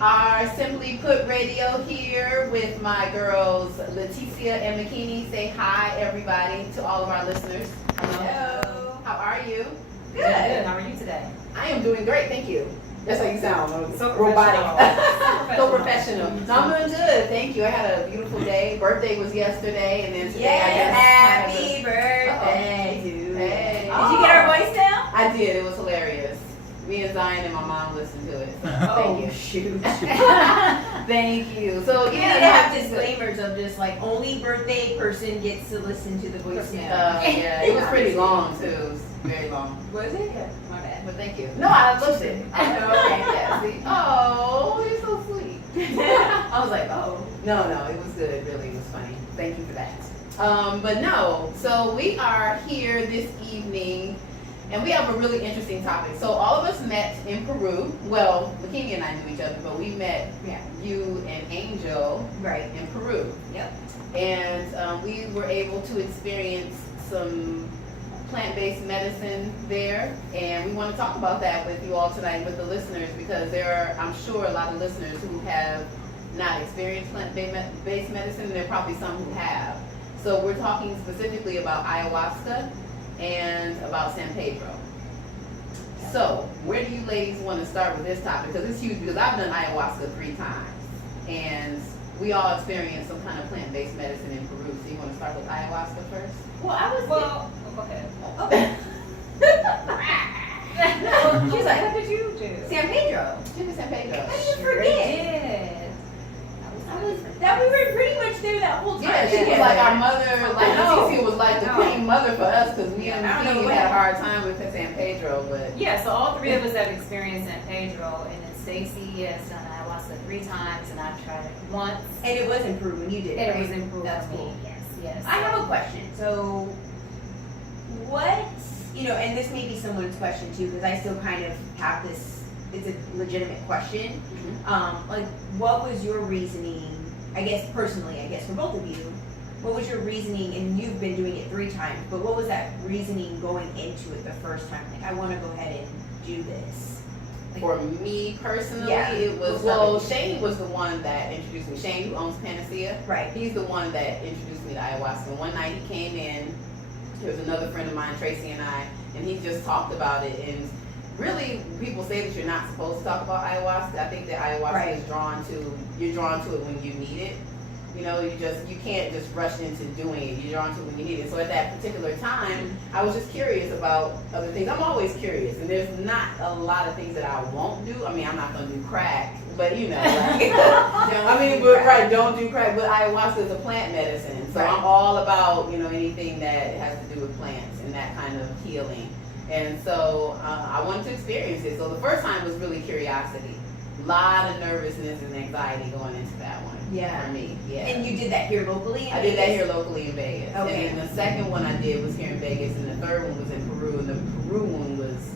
are Simply Put Radio here with my girls Leticia and McKinney. Say hi, everybody, to all of our listeners. Hello. How are you? Good. How are you today? I am doing great, thank you. That's how you sound. So robotic. So professional. professional. No, I'm doing good, thank you. I had a beautiful day. Birthday was yesterday, and then today I guess. Happy birthday to you. Hey. Did you get our voicemail? I did. It was hilarious. Me and Zion and my mom listened to it. So thank you. Shoot. Thank you. So You need to have disclaimers of just like only birthday person gets to listen to the voicemail. Yeah, it was pretty long too. It was very long. Was it? My bad. But thank you. No, I loved it. I know. Okay, yeah. See? Oh, you're so sweet. I was like, oh. No, it was good. Really, it was funny. Thank you for that. But no, so we are here this evening, and we have a really interesting topic. So all of us met in Peru. Well, McKinney and I knew each other, but we met you and Angel Right. in Peru. Yep. And we were able to experience some plant-based medicine there, and we want to talk about that with you all tonight, with the listeners, because there are, I'm sure, a lot of listeners who have not experienced plant-based medicine, and there are probably some who have. So we're talking specifically about ayahuasca and about San Pedro. So where do you ladies want to start with this topic? Because it's huge, because I've done ayahuasca 3 times, and we all experienced some kind of plant-based medicine in Peru. So you want to start with ayahuasca first? Well, I was. Well, go ahead. Okay. She's like, what did you do? San Pedro. She was San Pedro. How did you Sure forget? did. That we were pretty much there that whole time. Yeah, she was together. like our mother. Like No. Leticia was like the No. queen mother for us, because me and I don't know Steve what had a hard time with San Pedro, but Yeah, so all 3 of us have experienced San Pedro, and then Stacy has done ayahuasca 3 times, and I've tried it once. And it was in Peru when you did it. And it right? was improved That's for me. cool. Yes. I have a question. So, what, and this may be someone's question too, because I still kind of have this, it's a legitimate question. Like, what was your reasoning, I guess personally, for both of you, what was your reasoning, and you've been doing it 3 times, but what was that reasoning going into it the first time? Like, I want to go ahead and do this. Like, for me personally, Yeah. it was, What's well, up? Shane Shane was the one that introduced me. Shane, who owns Panacea, right. he's the one that introduced me to ayahuasca. One night he came in, there was another friend of mine, Tracy and I, and he just talked about it. And really, people say that you're not supposed to talk about ayahuasca. I think that ayahuasca Right. is you're drawn to it when you need it. You can't just rush into doing it. You're drawn to it when you need it. So at that particular time, I was just curious about other things. I'm always curious, and there's not a lot of things that I won't do. I mean, I'm not going to do crack, but don't do crack. But ayahuasca is a plant medicine, so Right. I'm all about anything that has to do with plants and that kind of healing. And so I wanted to experience it. So the first time was really curiosity. A lot of nervousness and anxiety going into that one. Yeah. For me, yeah. And you did that here locally? I did that here locally in Vegas. Okay. And then the second one I did was here in Vegas, and the third one was in Peru. And the Peru one was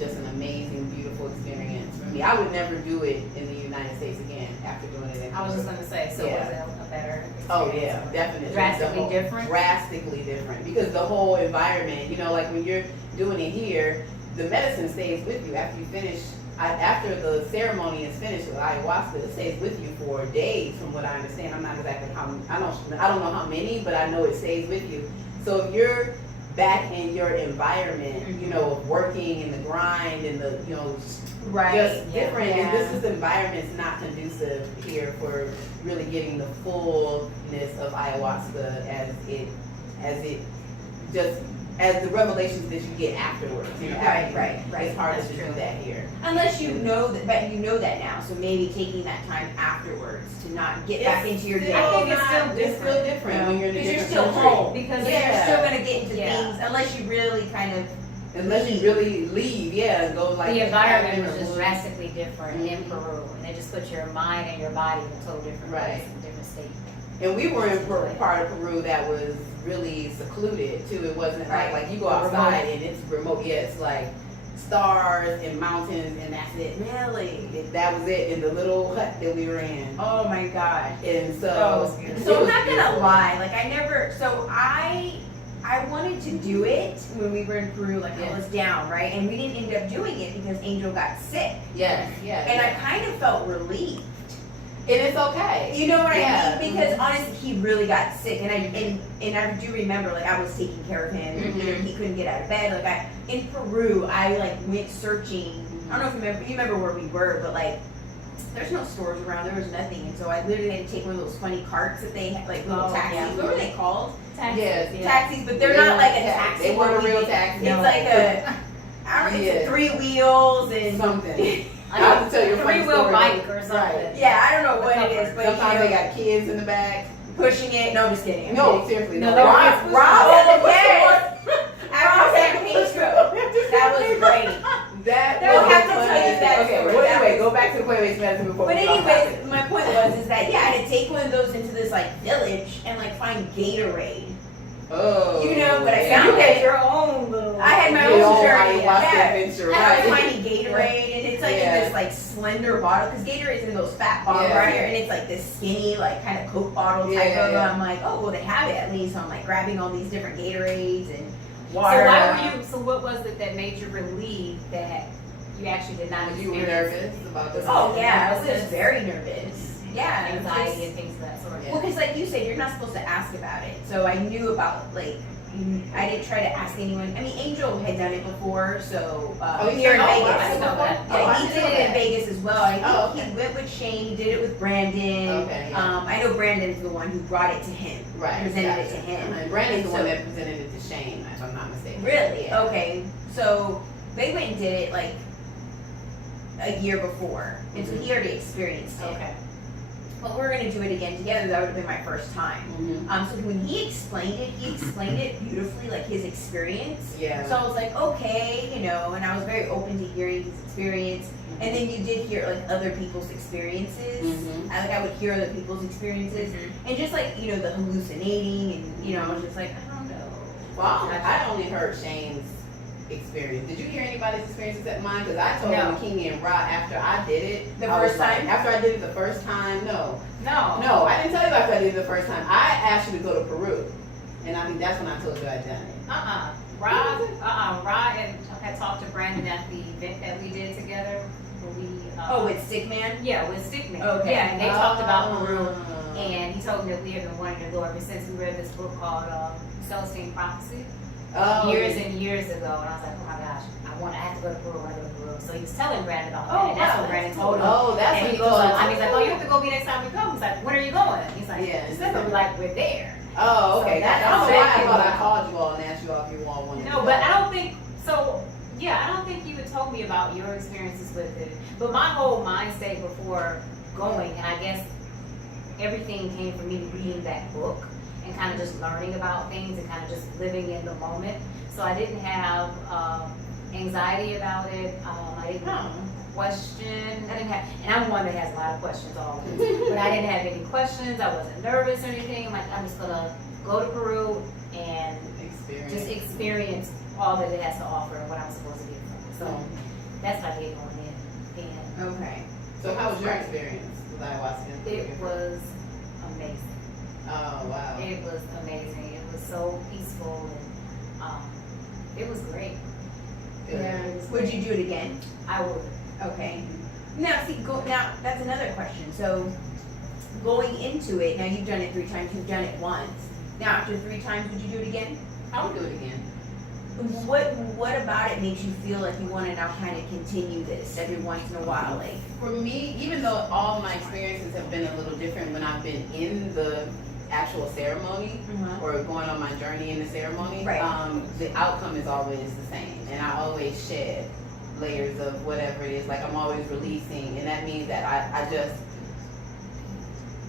just an amazing, beautiful experience for me. I would never do it in the United States again after doing it in Peru. I was just going to say, so Yeah. was it a better experience? Oh yeah, definitely. Drastically The whole- different? Drastically different, because the whole environment, like when you're doing it here, the medicine stays with you after you finish. After the ceremony is finished with ayahuasca, it stays with you for days, from what I understand. I'm not exactly I don't know how many, but I know it stays with you. So if you're back in your environment, of working and the grind and the Right. just different. Yeah. And this environment's not conducive here for really getting the fullness of ayahuasca as the revelations that you get afterwards. Right. It's harder That's to true. do that here. Unless you know that, but you know that now, so maybe taking that time afterwards to not get back into your day. I think it's still It's still different when you're in a Because you're different still country. home. Because You're Yeah. still gonna get into Yeah. things unless you really kind of. Unless you really leave, and go like The environment was cabin or just woods. drastically different in Mhm. Peru, and they just put your mind and your body in a total different Right. place, in a different state. And we were in part of Peru that was really secluded too. It wasn't Right. like you go outside and it's remote. Yeah, it's like stars and mountains, and that's it. Really, that was it in the little hut that we were in. Oh my gosh. And So so, I'm it not was gonna beautiful. lie. Like I never. So I I wanted to do it when we were in Peru, like I Yeah. was down, right? And we didn't end up doing it because Angel got sick. Yes, yes. And I kind of felt relieved. And it's okay. You know what Yeah. I mean? Because honestly, he really got sick, and I do remember, like, I was taking care of him. Mhm. He couldn't get out of bed. Like, in Peru, I like went searching. I don't know if you remember where we were, but like, there's no stores around. There was nothing, and so I literally had to take one of those funny carts that they had, like little Oh, taxis. yeah. What were they called? Taxis, Yes. yeah. Taxis, but they're not like a taxi. They weren't a where real you- taxi. It's like a, I don't know, Yeah. it's 3 wheels and Something. Like I'll have to tell you a funny three-wheel story. bike or something. Right. yeah, I don't know what it is, but Sometimes you they know, got kids in the back. pushing it. No, I'm just kidding. I'm No, kidding. seriously. No, no. they were Rob, just- Rob Oh, had the yes. push After San Pedro. That was great. That They'll was have to the tell you funniest that thing. Okay, story. wait, That wait, was- go back to the plant-based medicine before But we go off anyways, topic. my point was is that yeah, I had to take one of those into this like village and like find Gatorade. Oh. You know, but I yeah. found You had it. your own little. I had my Your own own journey. ayahuasca Yeah. adventure, I was right? finding Gatorade, and it's like Yeah. in this like slender bottle because Gatorade's in those fat bottles Yeah. right here, and it's like this skinny like kind of Coke bottle type Yeah, of. yeah. I'm like, oh well, they have it at least. So I'm like grabbing all these different Gatorades and So water. why were you? So what was it that made you relieved that you actually did not You were experience nervous about this? Oh yeah, I was Nervousness. very nervous. Yeah, anxiety and things of that sort? Yeah. Well, because like you said, you're not supposed to ask about it. So I knew about like, I didn't try to ask anyone. I mean, Angel had done it before, so Oh, here in oh, Vegas. I didn't know that. Yeah, Oh, I he didn't did know it in that. Vegas as well. I think Oh, okay. he went with Shane. He did it with Brandon. Okay, yeah. I know Brandon's the one who brought it to him. Right. Presented it gotcha. to him. And Brandon's the And one so- that presented it to Shane, if I'm not mistaken. Really? Yeah. Okay. So they went and did it like a year before, and so he already experienced it. Okay. But we're gonna do it again together. That would have been my first time. Mhm. So when he explained it beautifully, like his experience. Yeah. So I was like, okay, you know, and I was very open to hearing his experience. And then you did hear like other people's experiences. Mhm. I would hear other people's experiences, and just like you know the hallucinating, and you know I was just like, I don't know. Well, I only heard Shane's experience. Did you hear anybody's experience except mine? Because I told No. Kingy and Ra after I did it. The I was first like- time? After I did it the first time, no. No. No, I didn't tell you after I did it the first time. I asked you to go to Peru. And I think that's when I told you I'd done it. Rod had talked to Brandon at the event that we did together. Where we, Oh, with Stickman. yeah, with Stickman. Okay. Yeah, and they talked about Peru. Oh. And he told me that we have been wanting to go ever since we read this book called Celestine Prophecy Oh, years yeah. and years ago. And I was like, oh my gosh, I have to go to Peru. I want to go to Peru. So he was telling Brandon about that. Oh, And that's wow, when Brandon that's told him. Oh, that's And when he he goes told on. him. He's like, oh, you have to go be next time we come. He's like, when are you going? He's like, Yeah. December. We're like, we're there. Oh, okay. So that's I don't know why I exactly thought I what- called you all and asked you all if you all wanted to No, go. but I don't think so. Yeah, I don't think you had told me about your experiences with it. But my whole mind state before going, and I guess everything came from me reading that book and kind of just learning about things and kind of just living in the moment. So I didn't have anxiety about it. I didn't question. I didn't have, and I'm one that has a lot of questions always. But I didn't have any questions. I wasn't nervous or anything. I'm like, I'm just gonna go to Peru and Experience. just experience all that it has to offer and what I'm supposed to get from it. So that's what I did going in. And Okay. So how was your experience with ayahuasca? it was amazing. Oh, wow. It was amazing. It was so peaceful and it was great. Good. Yeah, it was Would great. you do it again? I would. Okay. Now, now that's another question. So, going into it, now you've done it 3 times, you've done it once. Now, after 3 times, would you do it again? I would do it again. What about it makes you feel like you want to now kind of continue this every once in a while? Like, For me, even though all my experiences have been a little different when I've been in the actual ceremony or going on my journey in the ceremony, Right. The outcome is always the same. And I always shed layers of whatever it is. Like I'm always releasing. And that means that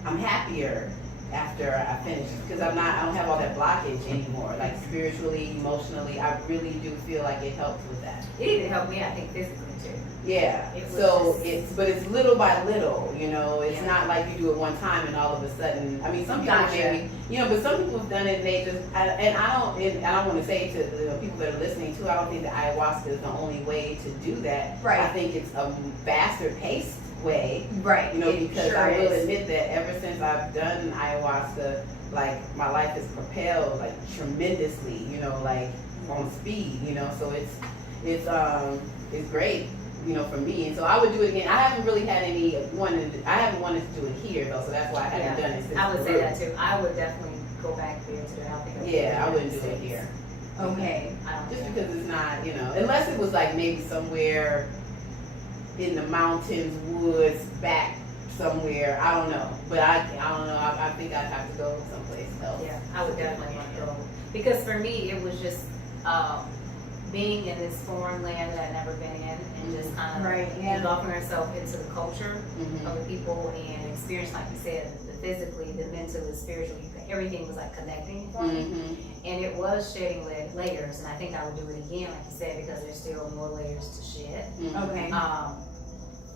I'm happier after I finish because I don't have all that blockage anymore. Like spiritually, emotionally, I really do feel like it helps with that. It even helped me, I think, physically too. Yeah. It was So just- it's little by little, you know. It's Yeah. not like you do it one time and all of a sudden. I mean, some people Gotcha. maybe, but some people have done it and they just. And I want to say to the people that are listening too, I don't think that ayahuasca is the only way to do that. Right. I think it's a faster paced way. right? You know, it because sure I will is. admit that ever since I've done ayahuasca, like my life is propelled like tremendously, you know, like on speed, you know. So it's great, you know, for me. And so I would do it again. I haven't really had I haven't wanted to do it here though, so that's why I haven't done it since. I would say that too. I would definitely go back there to do it. I think Yeah, I wouldn't do it here. Okay. Just because it's not, you know, unless it was like maybe somewhere in the mountains, woods, back somewhere. I don't know, but I don't know. I think I'd have to go someplace else. Yeah, I would definitely want to go because for me it was just being in this foreign land that I'd never been in and just kind of engulfing herself into the culture of the people and experience, like you said, the physically, the mentally, the spiritually, everything was like connecting for me. And it was shedding layers, and I think I would do it again, like you said, because there's still more layers to shed. Okay.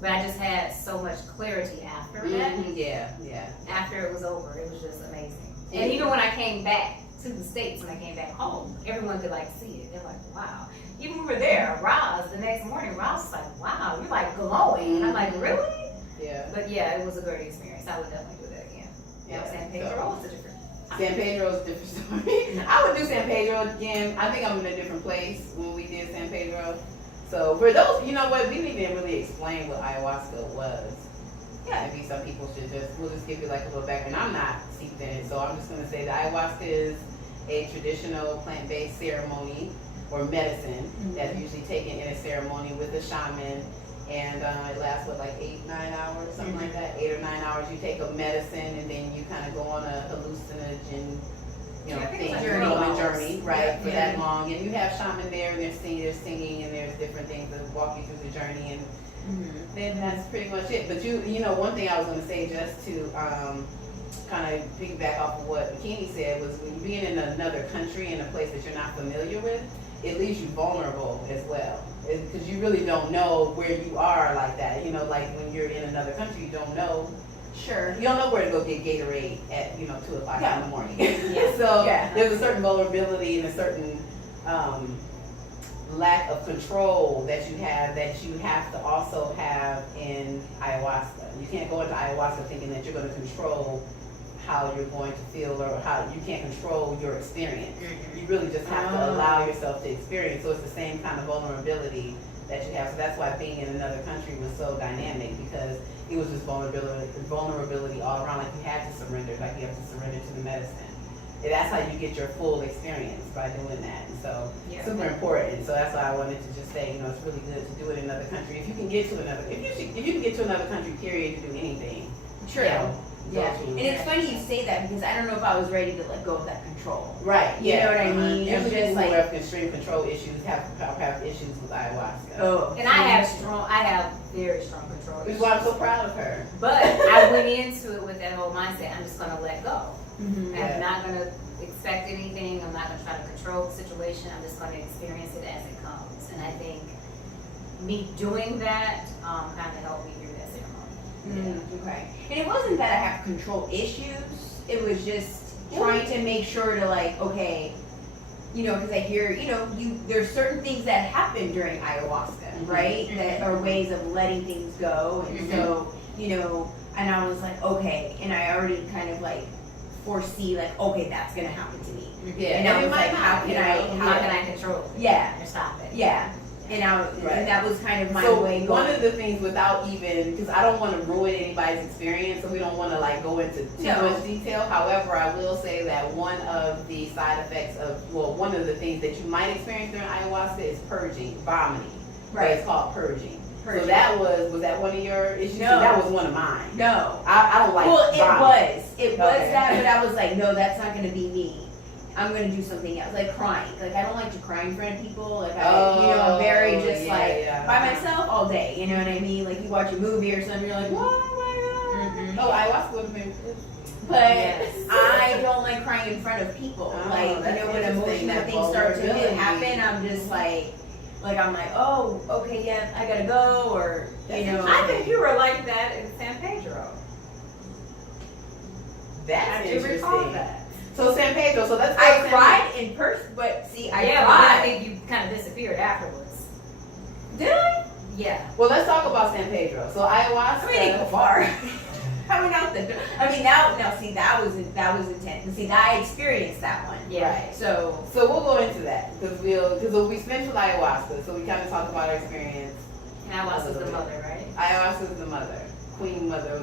But I just had so much clarity after that. Yeah. After it was over, it was just amazing. And even when I came back to the States, when I came back home, everyone could like see it. They're like, wow. Even when we were there, Roz, the next morning, Roz was like, wow, you're like glowing. And I'm like, really? Yeah. But yeah, it was a great experience. I would definitely do that again. Yeah. San Pedro was a different. San Pedro is a different story. I would do San Pedro again. I think I'm in a different place when we did San Pedro. So for those, you know what, we didn't even really explain what ayahuasca was. Yeah, maybe some people we'll just give you like a little background. I'm not steeped in it, so I'm just gonna say that ayahuasca is a traditional plant-based ceremony or medicine that's usually taken in a ceremony with a shaman. And it lasts what, like 8-9 hours, something like that. 8 or 9 hours. You take a medicine and then you kind of go on a hallucinogen, you know, journey, right, for that long. And you have shaman there, and they're singing, and there's different things that walk you through the journey, and then that's pretty much it. But you know, one thing I was going to say just to kind of piggyback off of what Bikini said was when you're being in another country in a place that you're not familiar with, it leaves you vulnerable as well. Because you really don't know where you are like that. You know, like when you're in another country, you don't know. Sure. You don't know where to go get Gatorade at, you know, 2 o'clock in the morning. Yeah. So there's a certain vulnerability and a certain lack of control that you have to also have in ayahuasca. You can't go into ayahuasca thinking that you're going to control how you're going to feel or how you can't control your experience. You really just have to allow yourself to experience. So it's the same kind of vulnerability that you have. So that's why being in another country was so dynamic, because it was just vulnerability all around. Like you had to surrender, like you have to surrender to the medicine. And that's how you get your full experience, by doing that. And so super important. So that's why I wanted to just say, you know, it's really good to do it in another country. If you can get to another, if you can get to another country, period, to do anything. True. You know, Yeah, and it's funny you say that because I don't know if I was ready to let go of that control. Right. You know what I mean? Usually I'm just people like, who have extreme control issues have issues with ayahuasca. oh. And I have very strong control. Which is why I'm so proud of her. But I went into it with that whole mindset. I'm just gonna let go. Mm-hmm. I'm not gonna expect anything. I'm not gonna try to control the situation. I'm just gonna experience it as it comes. And I think me doing that kind of helped me through that ceremony. Okay. And it wasn't that I have control issues. It was just trying to make sure to like, okay, you know, because I hear, you know, there's certain things that happen during ayahuasca, right? That are ways of letting things go. And so, you know, and I was like, okay, and I already kind of like foresee like, okay, that's gonna happen to me. Yeah. And I was like, how how can I control it? Yeah. Or stop it? Yeah. And and that was kind of my way. One of the things, without even, because I don't want to ruin anybody's experience, so we don't want to like go into too much detail. However, I will say that one of the side effects one of the things that you might experience during ayahuasca is purging, vomiting. Right. So it's called purging. Purging. So that was that one of your issues? No. That was one of mine. No. I don't like Well, vomiting. it was that, but I was like, no, that's not going to be me. I'm gonna do something else, like crying. Like I don't like to cry in front of people. Like I'm very just by myself all day. You know what I mean? Like you watch a movie or something, you're like, oh my god. Oh, ayahuasca would have been good. But I don't like crying in front of people. Like you know when emotional things start to happen, I'm just like I'm like, oh, okay, yeah, I gotta go, or you know. I think you were like that in San Pedro. That's I do recall interesting. that. So San Pedro, so let's I cried in person, but see, I but cried. I think you kind of disappeared afterwards. Did I? Yeah. Well, let's talk about San Pedro. So ayahuasca. I mean, it didn't go far. coming out the door. I mean, now see, that was intense. And see, I experienced that one. Yeah. Right. So So we'll go into that because we spent with ayahuasca, so we kind of talked about our experience. And I was the mother, right? Ayahuasca is the mother, queen mother,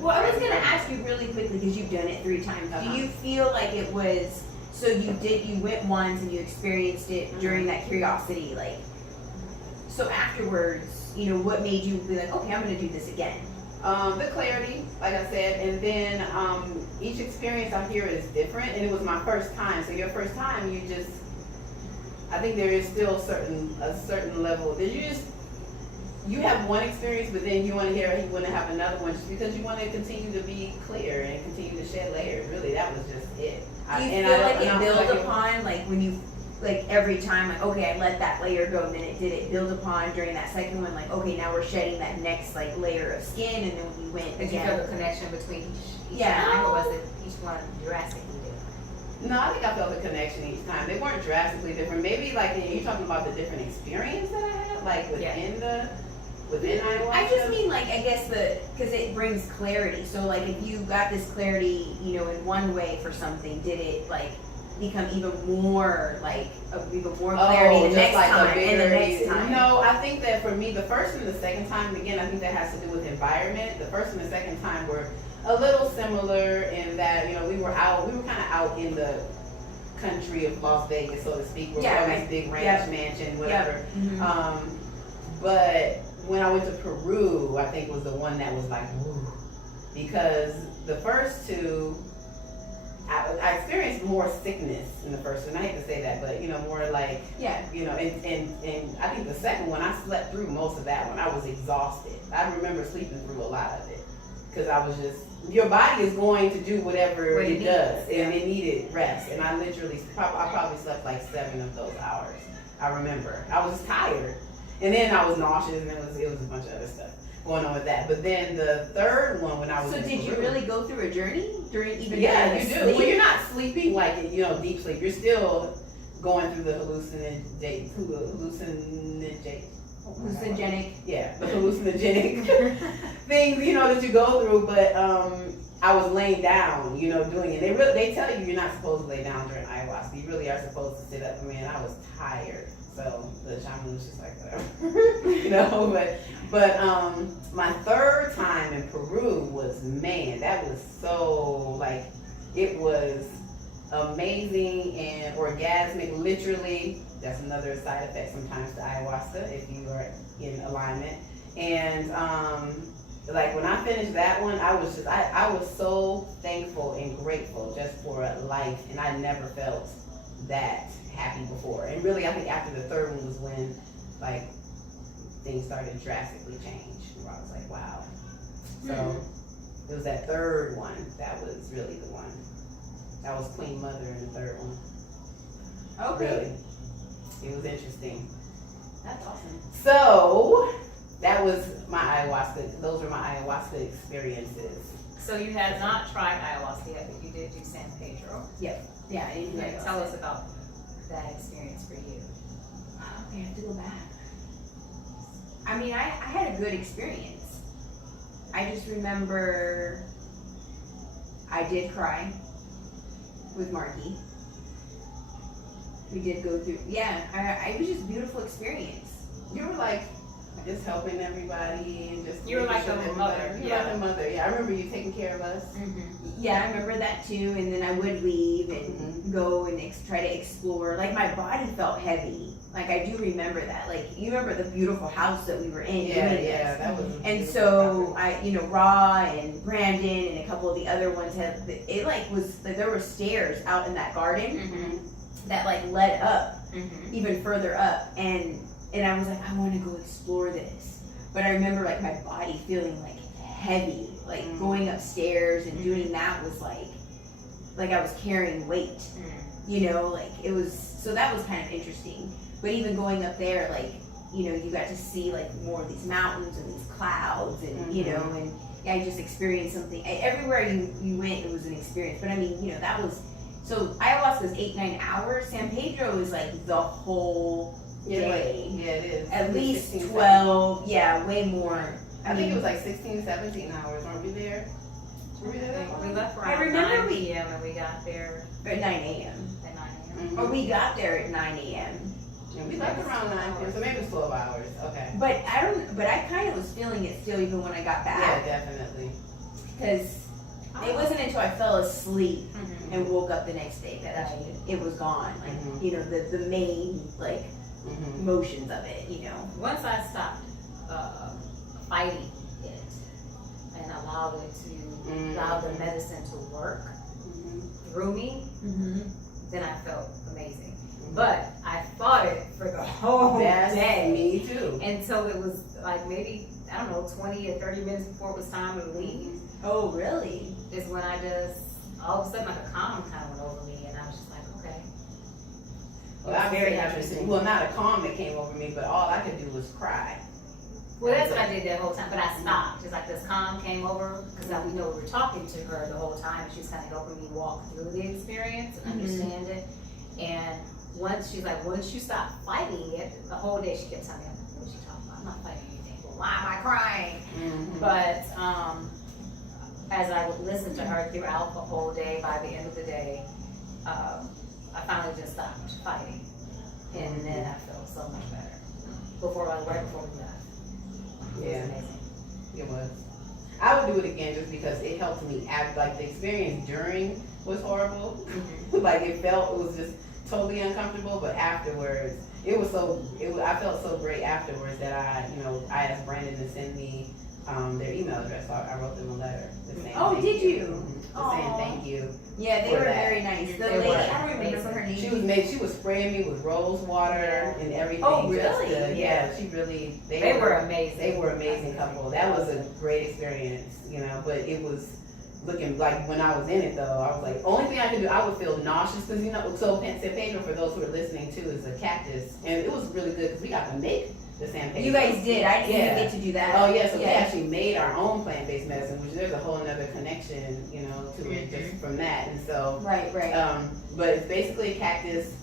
well, I was gonna ask you really quickly because you've done it 3 times. Do Uh-huh. you feel like it was? So you went once and you experienced it during that curiosity, like. So afterwards, what made you be like, okay, I'm gonna do this again? The clarity, like I said, and then each experience out here is different, and it was my first time. So your first time, I think there is still a certain level that you have one experience, but then you want to have another one, just because you want to continue to be clear and continue to shed layers. Really, that was just it. Do you feel like it built upon, like when you, like every time, like okay, I let that layer go, and then did it build upon during that second one, like okay, now we're shedding that next like layer of skin, and then we went Did you feel again. the connection between each Yeah. time, or was it each one drastically different? No, I think I felt a connection each time. They weren't drastically different. Maybe like you're talking about the different experience that I had, like within ayahuasca. I just mean like I guess because it brings clarity. So like if you got this clarity, in one way for something, did it like become even more clarity the next time and the next time? No, I think that for me, the first and the second time, again, I think that has to do with environment. The first and the second time were a little similar in that, we were kind of out in the country of Las Vegas, so to speak. We're on this big ranch mansion, whatever. Mhm. But when I went to Peru, I think was the one that was like, woo, because the first two, I experienced more sickness in the first one. I hate to say that, but more like, Yeah. and I think the second one, I slept through most of that one. I was exhausted. I remember sleeping through a lot of it because I was just, your body is going to do whatever What it it does, needs. and it needed rest. And I probably slept like 7 of those hours. I remember I was tired, and then I was nauseous, and it was a bunch of other stuff going on with that. But then the third one, when I was So in did you Peru, really go through a journey during you during do. the When you're not sleeping like deep sleep, you're still going through the hallucinogenic. hallucinogenic? Yeah, the hallucinogenic things that you go through. But I was laying down, doing it. They tell you you're not supposed to lay down during ayahuasca. You really are supposed to sit up. Man, I was tired, so the shaman was just like whatever, But my third time in Peru was, man, that was so like, it was amazing and orgasmic. Literally, that's another side effect sometimes to ayahuasca if you are in alignment. And like when I finished that one, I was so thankful and grateful just for life, and I never felt that happy before. And really, I think after the third one was when like things started to drastically change, where I was like, wow. So it was that third one that was really the one. That was Queen Mother in the third one. Okay. Really, it was interesting. That's awesome. So that was my ayahuasca. Those were my ayahuasca experiences. So you had not tried ayahuasca yet, but you did do San Pedro. Yeah, I didn't know. Tell us about that experience for you. Okay, I have to go back. I mean, I had a good experience. I just remember I did cry with Marky. We did go through, it was just a beautiful experience. You were like just helping everybody and just. You were making like sure a that mother, everybody- yeah. like a mother. Yeah, I remember you taking care of us. Yeah, I remember that too, and then I would leave and go and try to explore. Like my body felt heavy. Like I do remember that. Like you remember the beautiful house that we were in doing this. That was. a And beautiful so property. Raw and Brandon and a couple of the other ones had it. Like was like there were stairs out in that garden that like led up even further up, and I was like, I want to go explore this. But I remember like my body feeling like heavy, like going upstairs and doing that was like I was carrying weight, like it was. So that was kind of interesting. But even going up there, like you got to see like more of these mountains and these clouds, and and I just experienced something. Everywhere you went, it was an experience. But I mean, that was. So ayahuasca is 8-9 hours. San Pedro is like the whole day. Yeah, it is. At least 16, 12, way more. I think it was like 16, 17 hours. Weren't we there? Were we there? We left I around remember 9 we- p.m. and we got there At 9 a.m. at 9 a.m. Mhm. Or we got there at 9 a.m. And we left around 9 p.m. So maybe it's 12 hours. Okay. But I kind of was feeling it still even when I got Yeah, back. definitely. Because it wasn't until I fell asleep Mhm. and woke up the next day that it was gone. Like, Mhm. you know, the main, like, Mm-hmm. motions of it, you know. Once I stopped fighting it and allowed it to allow the medicine to work through me, Mm-hmm. then I felt amazing. But I fought it for the whole That's day me too. until it was like maybe, I don't know, 20 or 30 minutes before it was time to leave. Oh, really? Is when I just, all of a sudden, like a calm kind of went over me, and I was just like, okay. Well, It was I very very interesting. Well, not a calm that came over me, but all I could do was cry. Well, that's what I did that whole time, but I stopped. Just like this calm came over, because now we know we were talking to her the whole time, and she was kind of helping me walk through the experience and understand it. And once she's like, once you stop fighting it, the whole day she kept telling me, what she talking about? I'm not fighting anything. Well, why am I crying? Mm-hmm. But as I would listen to her throughout the whole day, by the end of the day, I finally just stopped fighting, and then I felt so much better. Right before we left. It was Yeah. amazing. It was. I would do it again just because it helped me act. Like the experience during was horrible. Like it was just totally uncomfortable, but afterwards I felt so great afterwards that I asked Brandon to send me their email address. So I wrote them a letter. Saying Oh, thank did you? Saying Aw. thank you. Yeah, they For were that. very nice. The They lady, were I don't remember amazing. her name. She was spraying me with rose water and everything. Oh, just really? to- yeah, she really. They were amazing. They were an amazing couple. That was a great experience, but it was looking like when I was in it though, I was like, only thing I could do, I would feel nauseous because so San Pedro, for those who are listening too, is a cactus, and it was really good because we got to make the San Pedro. You guys did. I didn't Yeah. get to do that. Oh yeah, so we actually made our own plant-based medicine, which there's a whole nother connection, to it just from that, and so. Right. But it's basically a cactus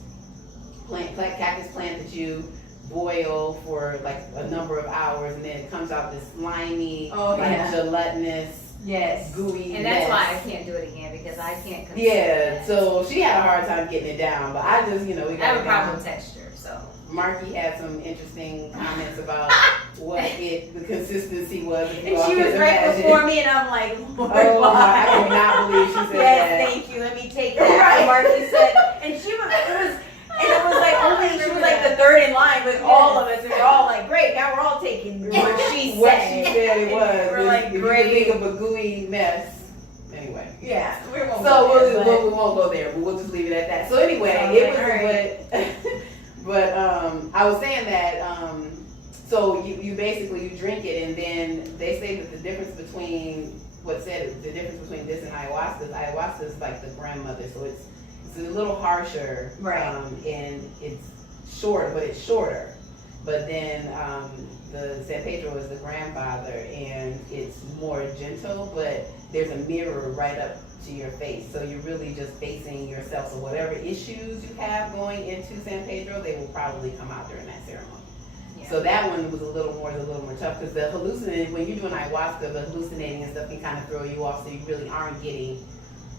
plant that you boil for like a number of hours, and then it comes out this slimy, Oh, yeah. gelatinous, Yes. gooey And that's mess. why I can't do it again, because I can't consume Yeah, that. so she had a hard time getting it down, but I just, we got I have it a problem down. with texture, so. Marky had some interesting comments about what the consistency was. if you And all she can was right imagine. before me, and I'm like, Lord, Oh, why? I cannot believe she said Yes, that. thank you. Let me take that. Right. Marky said, and it was like only she was like the third in line with all of us. And we're all like, great. Now we're all taking what she said. What she said it was. We're like, if you great. think of a gooey mess. Anyway. Yeah, we won't. So go there, but- we won't go there, but we'll just leave it at that. So anyway, So, it alright. but I was saying that so you basically you drink it, and then they say that the difference between this and ayahuasca is like the grandmother, so it's a little harsher, Right. and it's shorter. But then the San Pedro is the grandfather, and it's more gentle, but there's a mirror right up to your face. So you're really just facing yourself. So whatever issues you have going into San Pedro, they will probably come out during that ceremony. Yeah. So that one was a little more tough because the hallucinating, when you're doing ayahuasca, the hallucinating and stuff can kind of throw you off, so you really aren't getting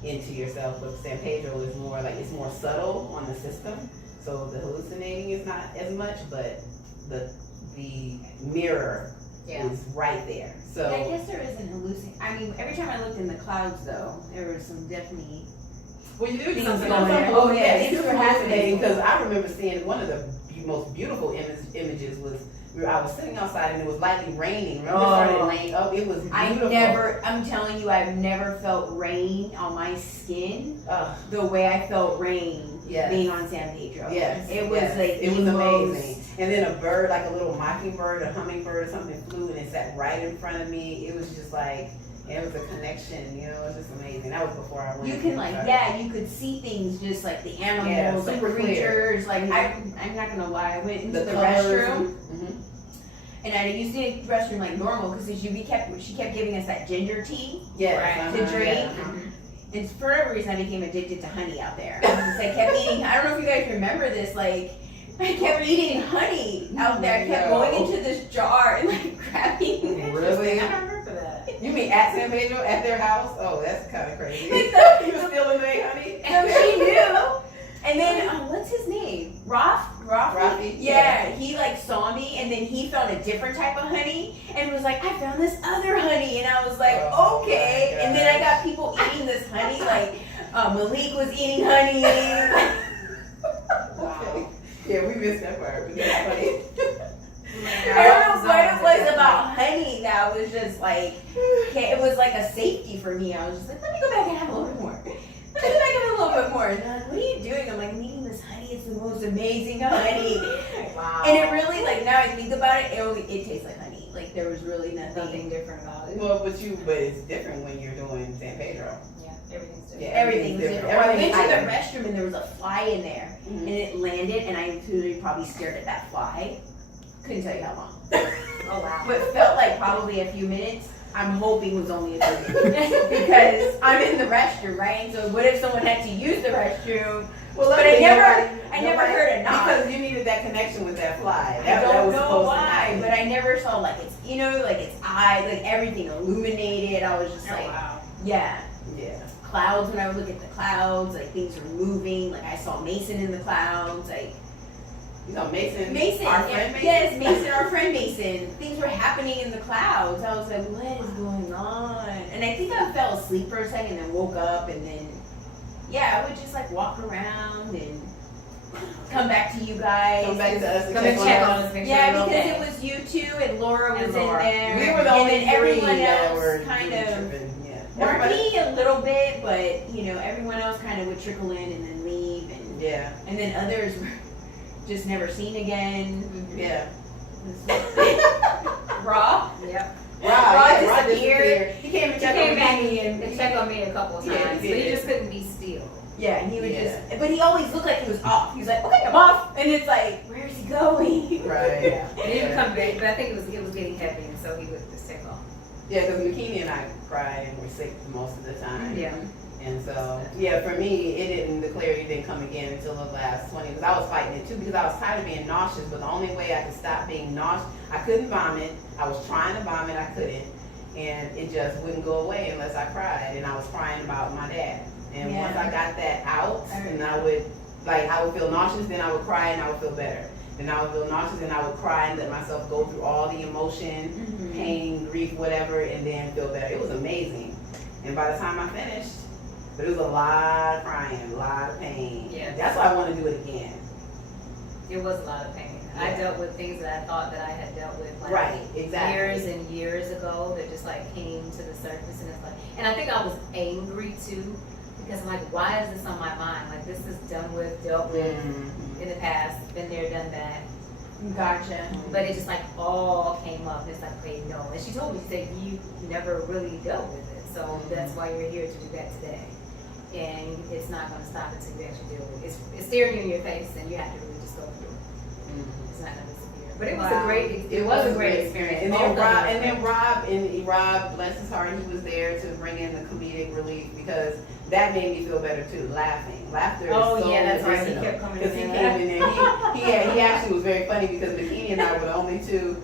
into yourself. But San Pedro is more like, it's more subtle on the system. So the hallucinating is not as much, but the mirror is right there. So Yeah, I guess there isn't hallucinating. I mean, every time I looked in the clouds, though, there was some definitely. well, you do Things something going else. on. Oh Oh, yeah, yeah, it's things super were happening. fascinating because I remember seeing one of the most beautiful images was I was sitting outside and it was lightly raining. Remember, it started raining. Oh, it was beautiful. I'm telling you, I've never felt rain on my skin Ugh, the way I felt rain Yes. being on San Pedro. yes, It was yes. like it was the amazing. most- And then a bird, like a little mockingbird, a hummingbird or something flew and it sat right in front of me. It was just like, it was a connection, it was just amazing. That was before I went. You can you could see things just like the animals, like super clear. creatures. Like Mhm. I'm not gonna lie, I went into the colors. restroom. Mhm. And I used the restroom like normal because she kept giving us that ginger tea. Yes, Right. To uh-huh, drink. yeah, uh-huh. And for whatever reason, I became addicted to honey out there. I kept eating. I don't know if you guys remember this. Like, I kept eating honey out there. I kept No. going into this jar and like grabbing. Really? I don't remember that. You mean at San Pedro, at their house? Oh, that's kind of crazy. Like You were stealing their honey? So she knew. And then, what's his name? Rafi? Yeah, he like saw me and then he found a different type of honey and was like, I found this other honey. And I was like, Oh, okay. my And then I got people eating this honey. Like, Malik was eating honey. Okay. Yeah, we missed that part, but that's funny. I don't know what it was about honey that was just like, it was like a safety for me. I was just like, let me go back and have a little bit more. Let me go back and have a little bit more. And they're like, what are you doing? I'm like, I'm eating this honey. It's the most amazing honey. Wow. And it really, like, now I think about it, it tastes like honey. Like, there was really Nothing nothing. different about it. Well, but it's different when you're doing San Pedro. Yeah, everything's different. Yeah, Everything's different. I went Everything's to the different. restroom and there was a fly in there. Mhm. And it landed and I literally probably stared at that fly. Couldn't tell you how long. Oh wow. But it felt like probably a few minutes. I'm hoping it was only a few minutes. Because I'm in the restroom, right? So what if someone had to use the restroom? Well, But I never heard a knock. Because you needed that connection with that fly. I That don't was know supposed to why, happen. but I never saw like its, like its eyes, like everything illuminated. I was just Oh like, wow. yeah. Yeah. Clouds, when I would look at the clouds, like things were moving. Like I saw Mason in the clouds, like You know, Mason, Mason, our friend Mason? yes, Mason, our friend Mason. Things were happening in the clouds. I was like, what is going on? And I think I fell asleep for a second, and then woke up, and then I would just like walk around and come back to you guys. Come back to us and Come and check on us, make sure Yeah, you're because okay. it was you two and Laura And was Laura. in there. We were the and only then everyone three that else were kind really of tripping. Yeah. Everybody- Marky a little bit, but everyone else kind of would trickle in and then leave, Yeah. and then others were just never seen again. Yeah. Raw. Yep. Rod disappeared. He came and He checked came on back me. and checked on me a couple of Yeah, he times, but he did. just couldn't be still. Yeah, and he would Yeah. just, but he always looked like he was off. He was like, okay, I'm off, and it's like, where is he going? Right. Yeah. And he would come back, but I think it was getting heavy, and so he would just take off. Yeah, because McKinney and I cried and were sick most of the time. Yeah. And so, yeah, for me, the clarity didn't come again until the last 20, because I was fighting it too, because I was tired of being nauseous, but the only way I could stop being nauseous, I couldn't vomit. I was trying to vomit, I couldn't. And it just wouldn't go away unless I cried, and I was crying about my dad. And Yeah. once I got that out, I and I would feel nauseous, then I would cry and I would feel better. Then I would feel nauseous and I would cry and let myself go through all the emotion, pain, grief, whatever, and then feel better. It was amazing. And by the time I finished, but it was a lot of crying, a lot of pain. Yeah. That's why I want to do it again. It was a lot of pain. I Yeah. dealt with things that I thought that I had dealt with like Right, exactly. years and years ago that just like came to the surface, and it's like, and I think I was angry too, because I'm like, why is this on my mind? Like, this is done with, dealt with Mhm. in the past, been there, done that. Gotcha. But it just like all came up. It's like, okay, no. And she told me, she said, you never really dealt with it. So that's why you're here to do that today. And it's not going to stop until you actually deal with it. It's staring you in your face, and you have to really just go through it. It's not going to disappear. But it was Wow. a great, it was a great experience. And Both then of them. Rob, bless his heart, he was there to bring in the comedic relief, because that made me feel better too. Laughter is Oh, so yeah, that's right. He medicinal. kept coming Because he in came there. in there, he actually was very funny, because Bikini and I were the only two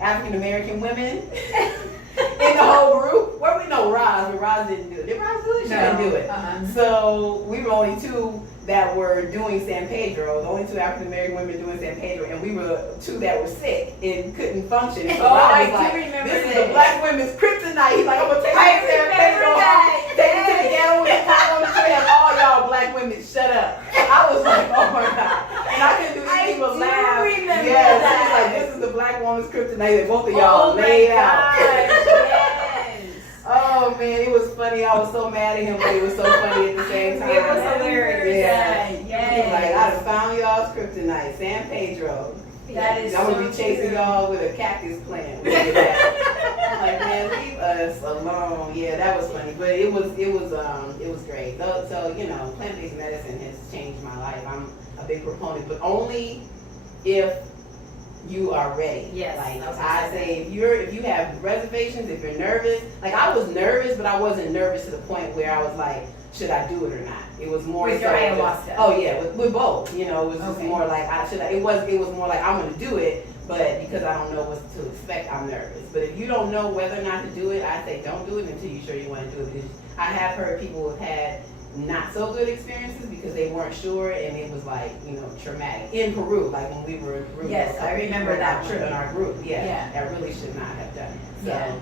African American women in the whole group. Well, we know Roz, but Roz didn't do it. Did Roz do it? She didn't do it. So we were only two that were doing San Pedro, the only two African American women doing San Pedro, and we were two that were sick and couldn't function. And so Oh, Rob I was do like, remember this is this. the black women's kryptonite. He's like, I'm gonna take I you to San remember Pedro. that. Take it to the ghetto and pop on the trail, and all y'all black women shut up. I was like, oh my God. And I couldn't do anything but do laugh. remember Yes, that. he was like, this is the black woman's kryptonite that both of y'all Oh my laid gosh, out. yes. Oh man, it was funny. I was so mad at him, but it was so funny at the same time. It was hilarious. Yeah. Yes. He was like, I done found y'all's kryptonite, San Pedro. That is I'm gonna so be chasing true. y'all with a cactus plant. Look at that. I'm like, man, leave us alone. Yeah, that was funny, but it was great. So plant-based medicine has changed my life. I'm a big proponent, but only if you are ready. Yes, Like I was gonna I say say, if you have reservations, if you're nervous, like I was nervous, but I wasn't nervous to the point where I was like, should I do it or not? It was more With so your just- ayahuasca. oh yeah, with both. You know, it was just Okay. more like it was more like I'm gonna do it, but because I don't know what to expect, I'm nervous. But if you don't know whether or not to do it, I say don't do it until you're sure you want to do it. Because I have heard people who have had not so good experiences because they weren't sure, and it was like, you know, traumatic. In Peru, like when we were in Peru. Yes, there were a couple I remember people in our that trip one. in our group. Yeah. Yeah, I really should not have done it. So, Yeah.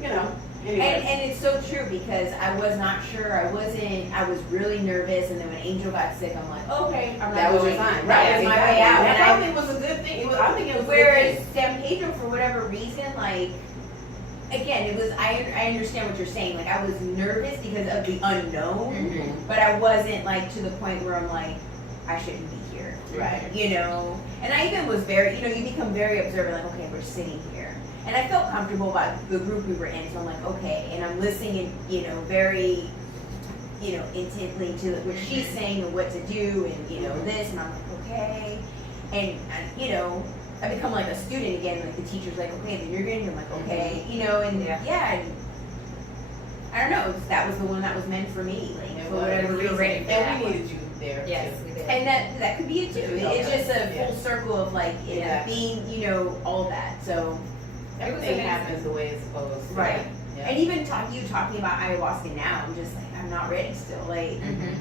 you know, anyway. And it's so true because I was not sure. I was really nervous, and then when Angel got sick, I'm like, okay, I'm not That was your going. sign, That right? was my exactly. way out. And And I I, think it was a good thing. I think it was a good whereas thing. San Pedro, for whatever reason, like, again, it was, I understand what you're saying. Like, I was nervous because of the unknown, Mhm. but I wasn't, like, to the point where I'm like, I shouldn't be here. Right. You know? And I even was very, you know, you become very observant, like, okay, we're sitting here. And I felt comfortable about the group we were in, so I'm like, okay. And I'm listening, you know, very, you know, intently to what she's saying and what to do and, you know, this. And I'm like, okay. And you know, I become like a student again. Like the teacher's like, okay, then you're going. I'm like, okay, you know, and Yeah. and I don't know. That was the one that was meant for me. Like It for was. whatever We were reason. ready for And we that needed you there. Yes, too. we did. And that could be it too. It's just a Yeah. full circle of like it Exactly. being, you know, all that. So Everything amazing. happens the way it's supposed to. right. Yeah. And even you talking about ayahuasca now, I'm just like, I'm not ready still. Like, Mhm.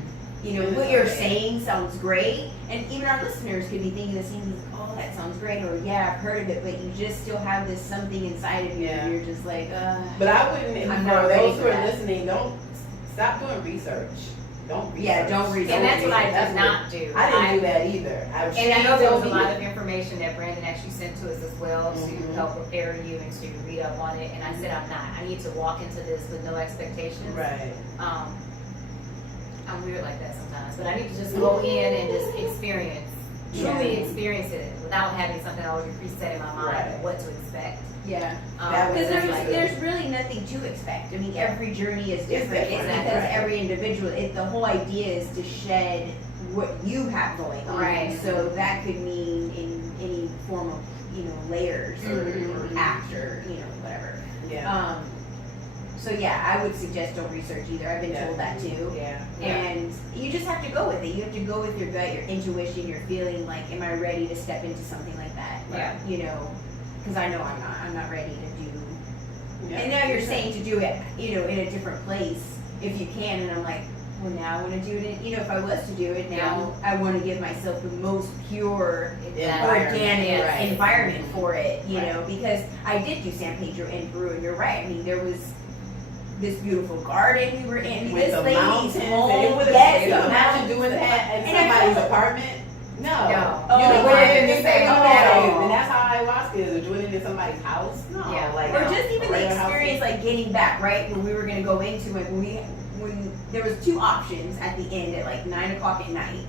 you know, what you're saying sounds great, and even our listeners could be thinking the same thing. Oh, that sounds great, or yeah, I've heard of it, but you just still have this something inside of you, Yeah. and you're just like, But I wouldn't, I'm for not ready those for who are that. listening, don't stop doing research. Don't research. Yeah, don't research. And that's what I That's did not do. I didn't do that either. And I know there was a lot of of information that Brandon actually sent to us as well to Mhm. help prepare you and to read up on it. And I said, I'm not. I need to walk into this with no expectations. right. I'm weird like that sometimes, but I need to just go in and just experience, truly experience it without having something already preset in my mind Right. of what to expect. yeah. That was Because like- there's really nothing to expect. I mean, every journey is different. It's different, because right. every individual. The whole idea is to shed what you have going on. Right. So that could mean in any form of, you know, layers or Mhm. act or, you know, whatever. Yeah. So yeah, I would suggest don't research either. I've been told that too. Yeah. And you just have to go with it. You have to go with your gut, your intuition, your feeling. Like, am I ready to step into something like that? Yeah. You know, because I know I'm not. I'm not ready to do. Yeah. And now you're saying to do it, you know, in a different place if you can. And I'm like, well, now I want to do it. You know, if I was to do it now, I want to give myself the most pure, Environment. organic Right. environment for it. You Right. know, because I did do San Pedro in Peru, and you're right. I mean, there was this beautiful garden we were in. I mean, With this the lady's mountains, home. and it would Yes, have the imagine mountains. doing that in And I somebody's felt- apartment. No. No. Oh, You don't right. want it in the same Oh. home. And that's how ayahuasca is, or doing it in somebody's house. No. Yeah. Like, Or no. just even the Regular house. experience, like getting back, right? When we were gonna go into it, when there was two options at the end at like 9 o'clock at night.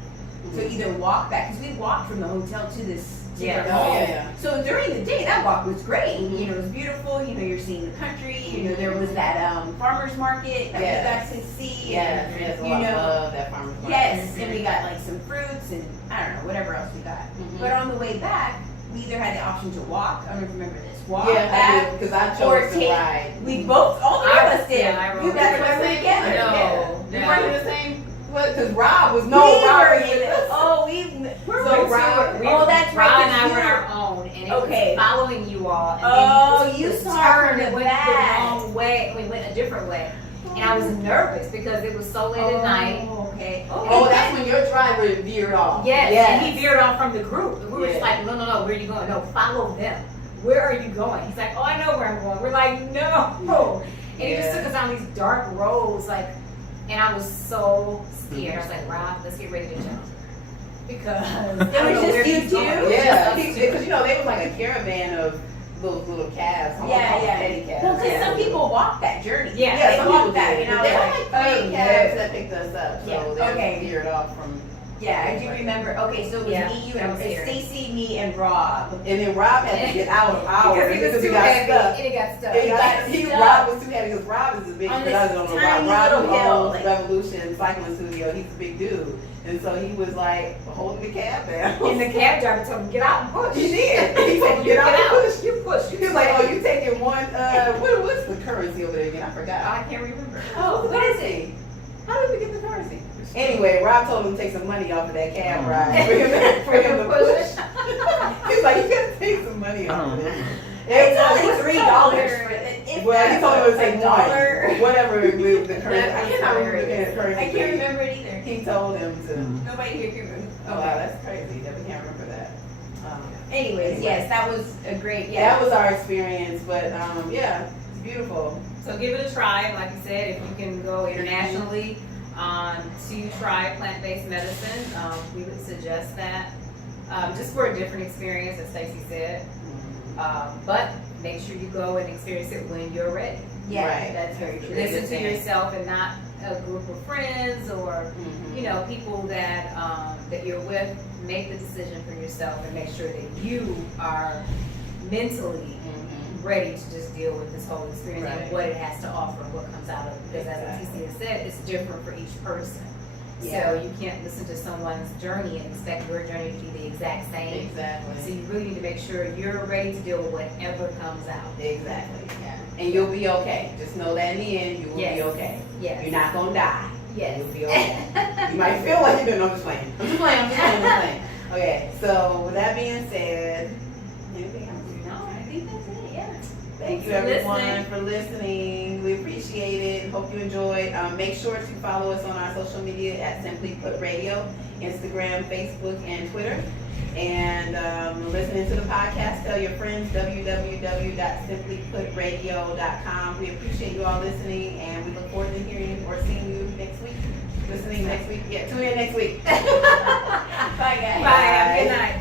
So either walk back, because we walked from the hotel to this to Yeah. their Oh, home. yeah, yeah. So during the day, that walk was great. Mhm. You know, it was beautiful. You know, you're seeing the country. You know, there was that farmers market that Yes. we got to see. Yes, yes, you I know, love that farmer's market. yes, and we got like some fruits and I don't know whatever else we got. Mhm. But on the way back, we either had the option to walk. I don't know if you remember this. Walk Yeah, back. because I or chose to take- ride. We both, all three of us did. Yeah, I You remember. guys We were were the same together. No. We No. weren't in the same. What? Because Rob was We Rob were was in with it. us. Oh, we were So with Rob- you. Oh, that's right. Rob and 'cause I you were were- our own, and it Okay. was following you all. And Oh, then you the saw turn from the went back. the wrong way. We went a different way, and I was nervous because it was so late at night. Oh, okay. Oh, that's when your driver veered off. Yes, Yes. and he veered off from the group. And we were just Yeah. like, no, where are you going? No, follow them. Where are you going? He's like, oh, I know where I'm going. We're like, no. And he just Yeah. took us down these dark roads, like, and I was so scared. I was like, Rob, let's get ready to jump. Because I don't was know just where you he's two? going. It was Yeah, just us two. because you know they was like a caravan of those little calves. I'm gonna Yeah, call them yeah. petty calves. Well, because some people walk that journey. Yeah, Yeah, they some walk people back, did. and I There was were like, like oh, three no. calves that picked us up, so Yeah, they okay. veered off from. Yeah, I do remember. Okay, so it was Yeah, me, you, that and was scary. Stacy, me, and Rob. And then Rob had to get out of ours Because he was too got heavy stuck. and it got stuck. Rob was too heavy because Rob is big, On but I this don't know, tiny Rob little hill, owns like- Revolution Cycling Studio. He's a big dude. And so he was like holding the cab down. And the cab driver told him, get out and push. He did. He said, You get out and push. You push. He was like, oh, you taking one, what's the currency over there again? I forgot. I can't remember. Oh, what is it? How did we get the currency? Anyway, Rob told him to take some money off of that cab ride for him to push. He's like, you gotta take some money off of this. It's was only $3. Well, he told him to take a dollar. one. Whatever the currency. I That's cannot remember the currency. I can't remember it either. He told him to. Nobody here can remember. Oh wow, that's crazy that we can't remember that. Anyways, Anyway. yes, that was a great. That was our experience, but yeah, it's beautiful. So give it a try. Like you said, if you can go internationally to try plant-based medicine, we would suggest that. Just for a different experience, as Stacey said. But make sure you go and experience it when you're ready. Yeah, Right. that's very true. Listen to yourself and not a group of friends or Mhm. you know people that that you're with. Make the decision for yourself and make sure that you are mentally Mhm. ready to just deal with this whole experience Right. and what it has to offer and what comes out of it. Because as Leticia said, it's different for each person. Yeah. So you can't listen to someone's journey and expect your journey to be the exact same. So Exactly. you really need to make sure you're ready to deal with whatever comes out. Exactly. Yeah. And you'll be okay. Just know that in the end, you will Yes. be okay. Yes. You're not gonna die. Yes. You'll be okay. You might feel like you're doing. I'm just playing. I'm just playing. Okay. So with that being said, anything else? No, I think that's it. Yeah. Thank you for everyone listening. for listening. We appreciate it. Hope you enjoyed. Make sure to follow us on our social media at Simply Put Radio, Instagram, Facebook, and Twitter. And listening to the podcast, tell your friends, www.simplyputradio.com. We appreciate you all listening, and we look forward to hearing or seeing you next week. Listening next week. Yeah, tune in next week. Bye, guys. Bye. Have a good night.